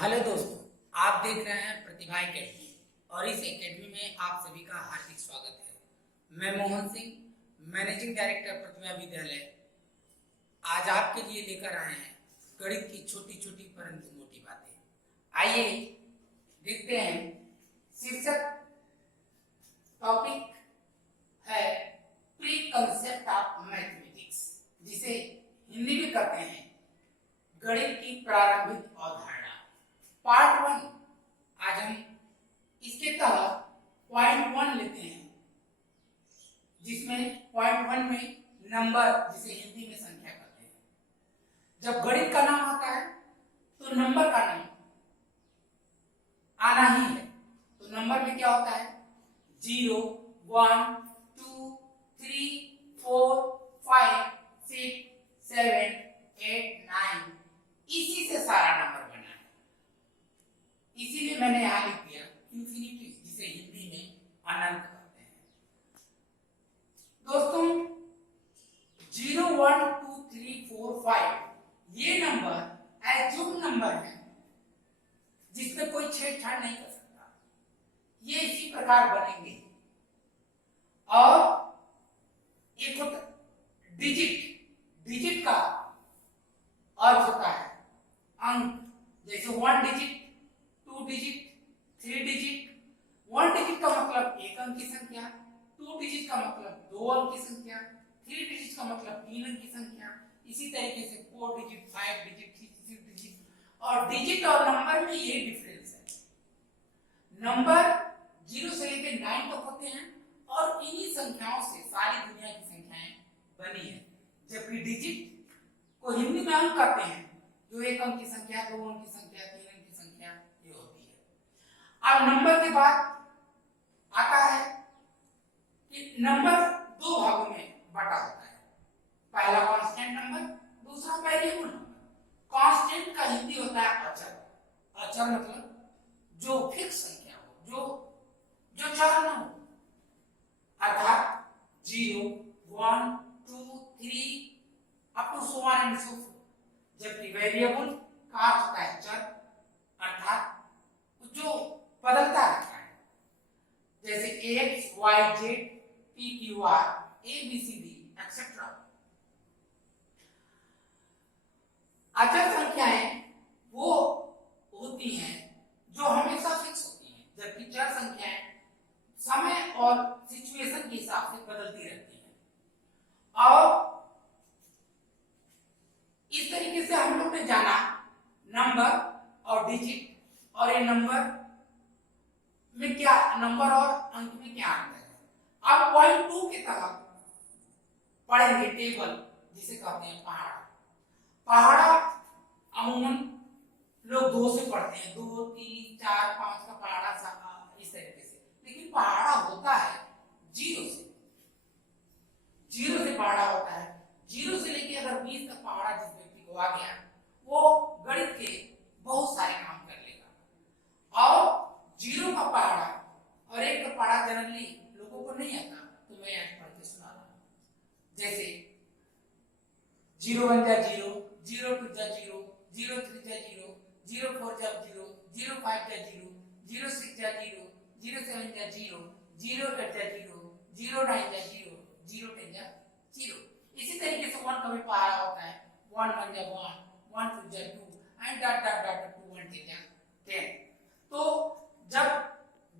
Hello दोस्तों, आप देख रहे हैं प्रतिभा एकेडमी और इस एकेडमी में आप सभी का हार्दिक स्वागत है। मैं मोहन सिंह, मैनेजिंग डायरेक्टर प्रतिभा विद्यालय, आज आपके लिए लेकर आए हैं गणित की छोटी छोटी परंतु मोटी बातें। आइए देखते हैं। शीर्षक टॉपिक है प्री कंसेप्ट ऑफ मैथमेटिक्स, जिसे हिंदी में कहते हैं गणित की प्रारंभिक अवधारणा। पार्ट 1। आज हम इसके तहत पॉइंट 1 लेते हैं, जिसमें पॉइंट 1 में नंबर, जिसे हिंदी में संख्या कहते हैं। जब गणित का नाम आता है तो नंबर का नाम आना ही है। तो नंबर में क्या होता है? 0, 1, 2, 3, 4, 5, 6, 7, 8, 9। इसी से सारा नंबर बना है। इसीलिए मैंने यहां लिख दिया इंफिनिटी, जिसे हिंदी में अनंत कहते हैं। दोस्तों, 0, 1, 2, 3, 4, 5 ये नंबर एज्यूम नंबर है, जिसमें कोई छेड़छाड़ नहीं कर सकता। ये इसी प्रकार बनेंगे। और एक होता डिजिट का अर्थ होता है अंक, जैसे 1 डिजिट, 2 डिजिट, 3 डिजिट। 1 डिजिट का मतलब एक अंक की संख्या, 2 डिजिट का मतलब 2 अंक की संख्या, 3 डिजिट का मतलब 3 अंक की संख्या। इसी तरीके से 4 डिजिट, 5 डिजिट, 6 डिजिट। और डिजिट और नंबर में ये डिफरेंस है। नंबर 0 से लेकर 9 तक होते हैं और इन्हीं संख्याओं से सारी दुनिया की संख्याएं बनी है। जबकि डिजिट को हिंदी में अंक कहते हैं, जो एक अंक की संख्या, 2 अंक की संख्या, 3 अंक की संख्या ये होती है। अब नंबर के बाद आता है कि नंबर 2 भागों में बटा होता है। पहला कांस्टेंट नंबर, दूसरा वेरिएबल नंबर। कांस्टेंट का हिंदी होता है अचर। अचर मतलब जो फिक्स संख्या हो, जो चर न हो, अर्थात 0, 1, 2, 3 up to so on and so forth. जबकि वेरिएबल का अर्थ होता है चर, अर्थात जो बदलता रहता है, जैसे x, y, z, p, q, r, a, b, c, d etcetera. अचर संख्याएं वो होती हैं जो हमेशा फिक्स होती हैं, जबकि चर संख्याएं समय और सिचुएशन के हिसाब से बदलती रहती हैं। और इस तरीके से हम लोग ने जाना नंबर और डिजिट, और ये नंबर में क्या, नंबर और अंक में क्या अंतर है। अब पॉइंट 2 के तहत पढ़ेंगे टेबल, जिसे कहते हैं पहाड़ा। पहाड़ा अमूमन लोग 2 से पढ़ते हैं, 2, 3, 4, 5 का पहाड़ा, इस तरीके से। लेकिन पहाड़ा होता है 0 से। 0 से पहाड़ा होता है। 0 से लेके अगर 20 तक पहाड़ा जिस व्यक्ति को आ गया, वो गणित के बहुत सारे काम कर लेगा। और 0 का पहाड़ा और 1 का पहाड़ा जनरली लोगों को नहीं आता, तो मैं आज पढ़ के सुना रहा हूं। जैसे 0 1 जा 0, 0 2 जा 0, 0 3 जा 0, 0 4 जा 0, 0 5 जा 0, 0 6 जा 0, 0 7 जा 0, 0 8 जा 0, 0 9 जा 0, 0 10 जा 0। इसी तरीके से 1 का भी पहाड़ा होता है। 1 1 जा 1, 1 2 जा 2 एंड डॉट डॉट डॉट 2 1 10 जा 10। तो जब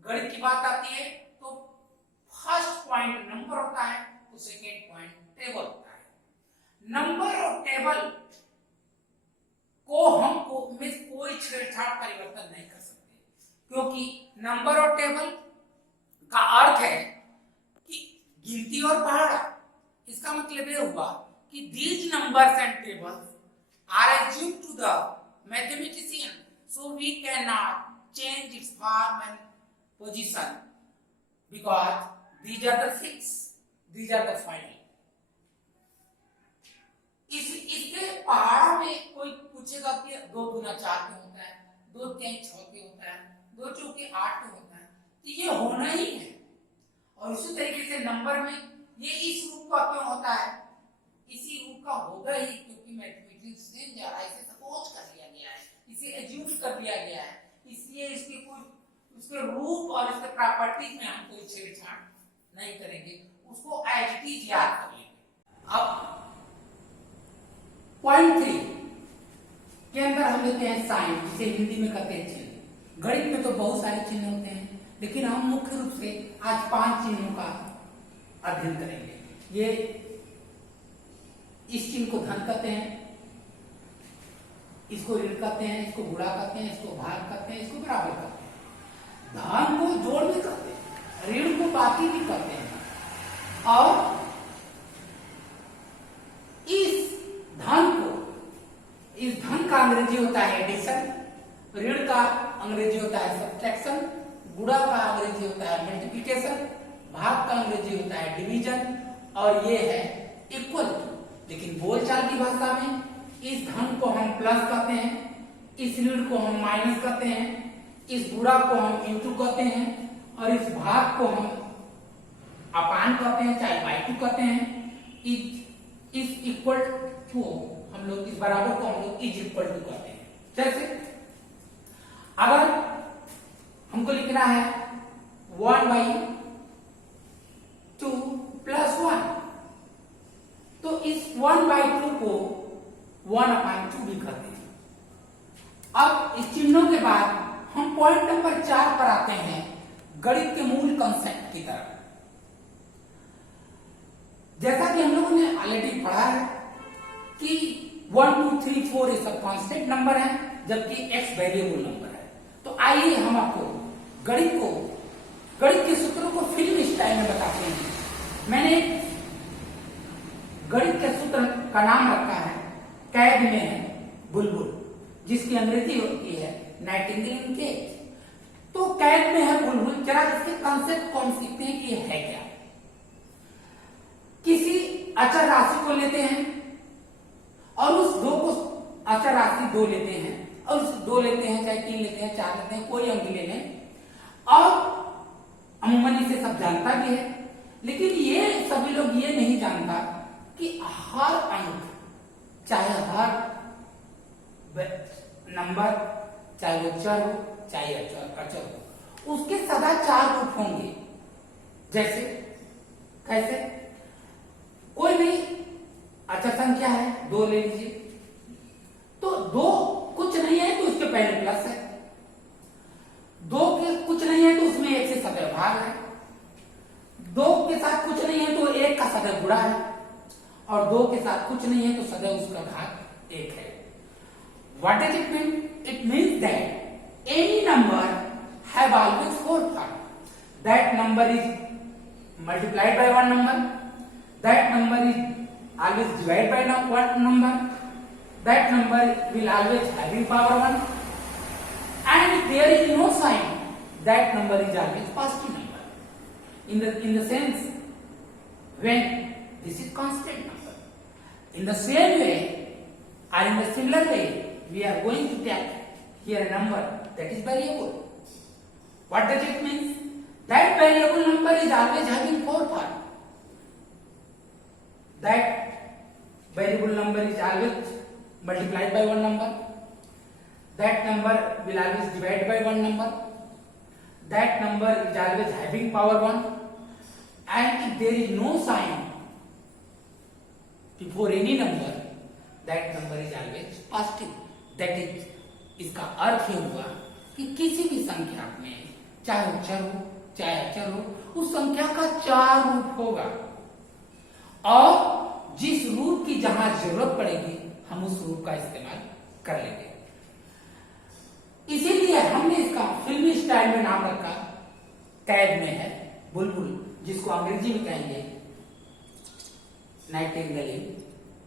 गणित की बात आती है तो फर्स्ट पॉइंट नंबर होता है, तो सेकंड पॉइंट टेबल होता है। नंबर और टेबल को हमको में कोई छेड़छाड़ परिवर्तन नहीं कर सकते, क्योंकि नंबर और टेबल का अर्थ है कि गिनती और पहाड़ा। इसका मतलब ये हुआ कि these numbers and tables are assumed to the mathematician, so we cannot change its form and position because these are the fixed, these are the final. इसके पहाड़ा में कोई पूछेगा कि 2 गुना 4 क्यों होता है, 2 3 6 क्यों होता है, 2 चौके 8 क्यों होता है, तो ये होना ही है। और इसी तरीके से नंबर में ये इस रूप का क्यों होता है, इसी रूप का होगा ही, क्योंकि मैथमेटिक्स से जरा इसे सपोज कर लिया गया है, इसे एज्यूम कर दिया गया है, इसलिए इसके कुछ उसके रूप और इसके प्रॉपर्टीज में हम कोई छेड़छाड़ नहीं करेंगे, उसको एज इट इज याद कर लेंगे। अब पॉइंट 3 के अंदर हम लेते हैं साइन, जिसे हिंदी में कहते हैं चिन्ह। गणित में तो बहुत सारे चिन्ह होते हैं, लेकिन हम मुख्य रूप से आज 5 चिन्हों का अध्ययन करेंगे। ये इस चिन्ह को धन कहते हैं, इसको ऋण कहते हैं, इसको गुणा कहते हैं, इसको भाग कहते हैं, इसको बराबर कहते हैं। धन को जोड़ भी कहते हैं, ऋण को बाकी भी कहते हैं, और इस धन का अंग्रेजी होता है एडिशन, ऋण का अंग्रेजी होता है सब्ट्रैक्शन, गुणा का अंग्रेजी होता है मल्टीप्लिकेशन, भाग का अंग्रेजी होता है डिवीजन, और ये है इक्वल टू। लेकिन बोलचाल की भाषा में इस धन को हम प्लस कहते हैं, इस ऋण को हम माइनस कहते हैं, इस गुणा को हम इंटू कहते हैं, और इस भाग को हम अपान कहते हैं, चाहे बाई टू कहते हैं। इस इक्वल टू हम लोग, इस बराबर को हम लोग इज इक्वल टू कहते हैं। जैसे अगर हमको लिखना है 1/2 + 1, तो इस 1/2 को 1/2 भी करते हैं। अब इस चिन्हों के बाद हम पॉइंट नंबर 4 पर आते हैं, गणित के मूल कंसेप्ट की तरफ। जैसा कि हम लोगों ने ऑलरेडी पढ़ा है कि 1 2 3 4 ये सब कांस्टेंट नंबर है, जबकि x वेरिएबल नंबर है। तो आइए हम आपको गणित के सूत्रों को फिल्म स्टाइल में बताते हैं। मैंने गणित के सूत्र का नाम रखा है, कैद में है बुलबुल, जिसकी अंग्रेजी होती है नाइटिंगेल इन केज। तो कैद में है बुलबुल, जरा इसके कंसेप्ट को हम सीखते हैं कि ये है क्या। किसी अचर राशि को लेते हैं और उस 2 को, अचर राशि 2 लेते हैं और उस 2 लेते हैं, चाहे 3 लेते हैं, 4 लेते हैं, कोई अंक ले लें, और अमूमन इसे सब जानता भी है। लेकिन ये सभी लोग ये नहीं जानता कि हर अंक, चाहे हर नंबर, चाहे वो चर हो चाहे अचर हो, उसके सदा 4 रूप होंगे। जैसे कैसे? कोई भी अचर संख्या है, 2 ले लीजिए, तो 2 कुछ नहीं है तो उसके पहले प्लस है, 2 के कुछ नहीं है तो उसमें 1 से सदैव भाग है, 2 के साथ कुछ नहीं है तो 1 का सदैव गुणा है, और 2 के साथ कुछ नहीं है तो सदैव उसका घात 1 है। What does it mean? It means that any number have always 4 parts. That number is multiplied by one number. That number is always divided by one number. That number will always having power 1. And there is no sign. That number is always positive number. In the sense, when this is constant number. In the same way, or in the similar way, we are going to take here a number that is variable. What does it mean? That variable number is always having 4 parts. That variable number is always multiplied by one number. That number will always divide by one number. That number is always having power 1. And if there is no sign before any number, that number is always positive. That is, इसका अर्थ ये हुआ कि किसी भी संख्या में, चाहे चर हो चाहे अचर हो, उस संख्या का 4 रूप होगा, और जिस रूप की जहां जरूरत पड़ेगी हम उस रूप का इस्तेमाल कर लेंगे। इसीलिए हमने इसका फिल्मी स्टाइल में नाम रखा कैद में है बुलबुल, जिसको अंग्रेजी में कहेंगे Nightingale in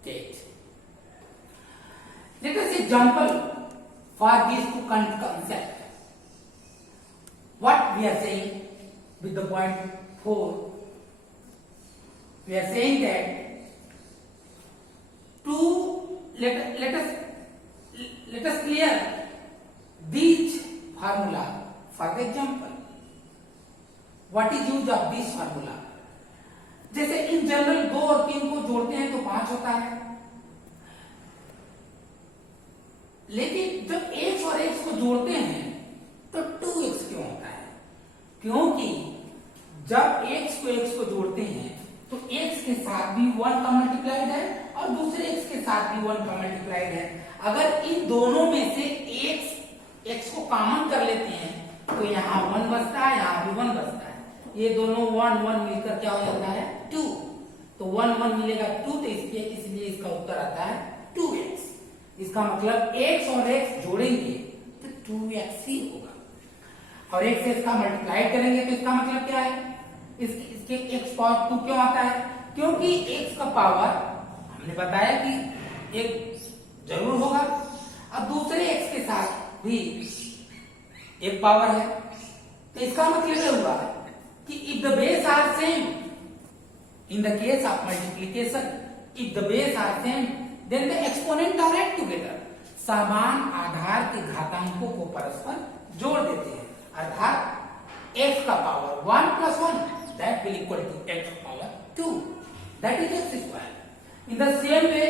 cage. Let us example for these two concepts. What we are saying with the point 4, we are saying that let us clear these formula for the example. What is use of this formula? जैसे in general 2 और 3 को जोड़ते हैं तो 5 होता है, लेकिन जब x और x को जोड़ते हैं तो 2x क्यों होता है? क्योंकि जब x को जोड़ते हैं तो x के साथ भी 1 का मल्टीप्लाइड है और दूसरे x के साथ भी 1 का मल्टीप्लाइड है। अगर इन दोनों में से x को कॉमन कर लेते हैं तो यहाँ 1 बचता है, यहाँ भी 1 बचता है। ये दोनों 1 1 मिलकर क्या हो जाता है 2। तो 1 1 मिलेगा 2, तो इसलिए इसका उत्तर आता है 2x। इसका मतलब x और x जोड़ेंगे तो 2x ही होगा और x से इसका मल्टीप्लाई करेंगे तो इसका मतलब क्या है? इसके x पावर 2 क्यों आता है? क्योंकि x का पावर हमने बताया कि एक जरूर होगा और दूसरे x के साथ भी एक पावर है। तो इसका मतलब ये हुआ कि if the base are same, in the case of multiplication, if the base are same, then the exponent are add together. समान आधार के घातांकों को परस्पर जोड़ देते हैं, अर्थात x का power 1 plus 1 that will equal to x power 2, that is x square. In the same way,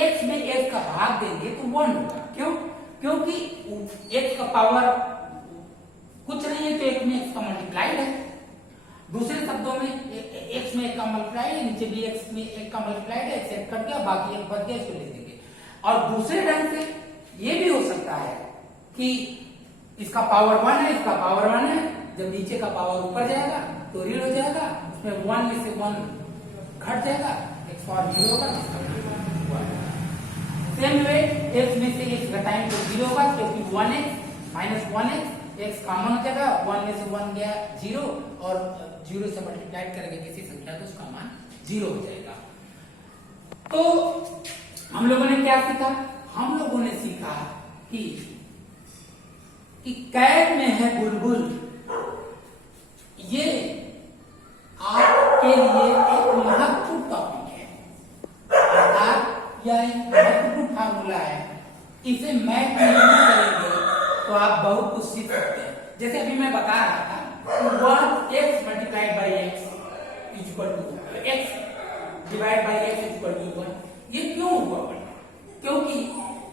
x में x का भाग देंगे तो 1 होगा। क्यों? क्योंकि x का पावर कुछ नहीं है तो x में x का मल्टीप्लाइड है। दूसरे शब्दों में x में 1 का मल्टीप्लाइड है, नीचे भी x में 1 का मल्टीप्लाइड है, x कट गया, बाकी 1 बच गया, इसको लिख देंगे। और दूसरे ढंग से ये भी हो सकता है कि इसका पावर 1 है, इसका पावर 1 है, जब नीचे का पावर ऊपर जाएगा तो ऋण हो जाएगा, उसमें 1 में से 1 घट जाएगा, x पावर 0 होगा, सेम वे x में से x घटाएंगे तो 0 होगा, क्योंकि 1x minus 1x x common हो जाएगा, 1 में से 1 गया 0 और 0 से मल्टीप्लाई करेंगे किसी संख्या तो उसका मान 0 हो जाएगा। तो हम लोगों ने क्या सीखा? हम लोगों ने सीखा कि कैद में है बुलबुल, ये आपके लिए एक महत्वपूर्ण टॉपिक है, अर्थात यह एक महत्वपूर्ण फार्मूला है। इसे मैथ में यूज करेंगे तो आप बहुत कुछ सीख सकते हैं। जैसे अभी मैं बता रहा था 1x multiplied by x equal to x divide by x equal to 1। ये क्यों हुआ? क्योंकि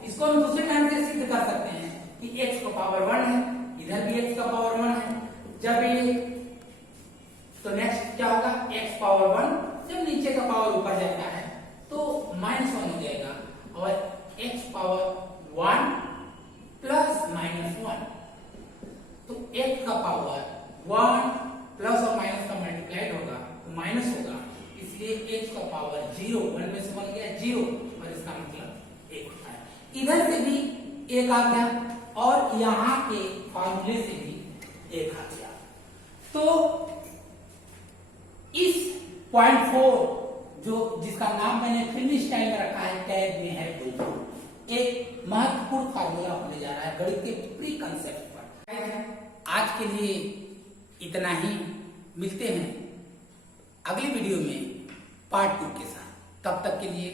इसको हम दूसरे ढंग से सिद्ध कर सकते हैं कि x का पावर 1 है, इधर भी x का पावर 1 है। जब ये तो नेक्स्ट क्या होगा? x पावर 1 जब नीचे का पावर ऊपर जाता है तो -1 हो जाएगा और x पावर 1 प्लस -1, तो x का पावर 1 प्लस और माइनस का मल्टीप्लाइड होगा तो माइनस होगा, इसलिए x का पावर 0, 1 में से 1 गया 0 और इसका मतलब 1 होता है। इधर से भी 1 आ गया और यहाँ के फार्मूले से भी 1 आ गया। तो इस पॉइंट 4 जो जिसका नाम मैंने फिल्मी स्टाइल में रखा है टैग में है बुलबुल, एक महत्वपूर्ण फार्मूला होने जा रहा है गणित के प्री कंसेप्ट पर। आज के लिए इतना ही, मिलते हैं अगली वीडियो में पार्ट 2 के साथ। तब तक के लिए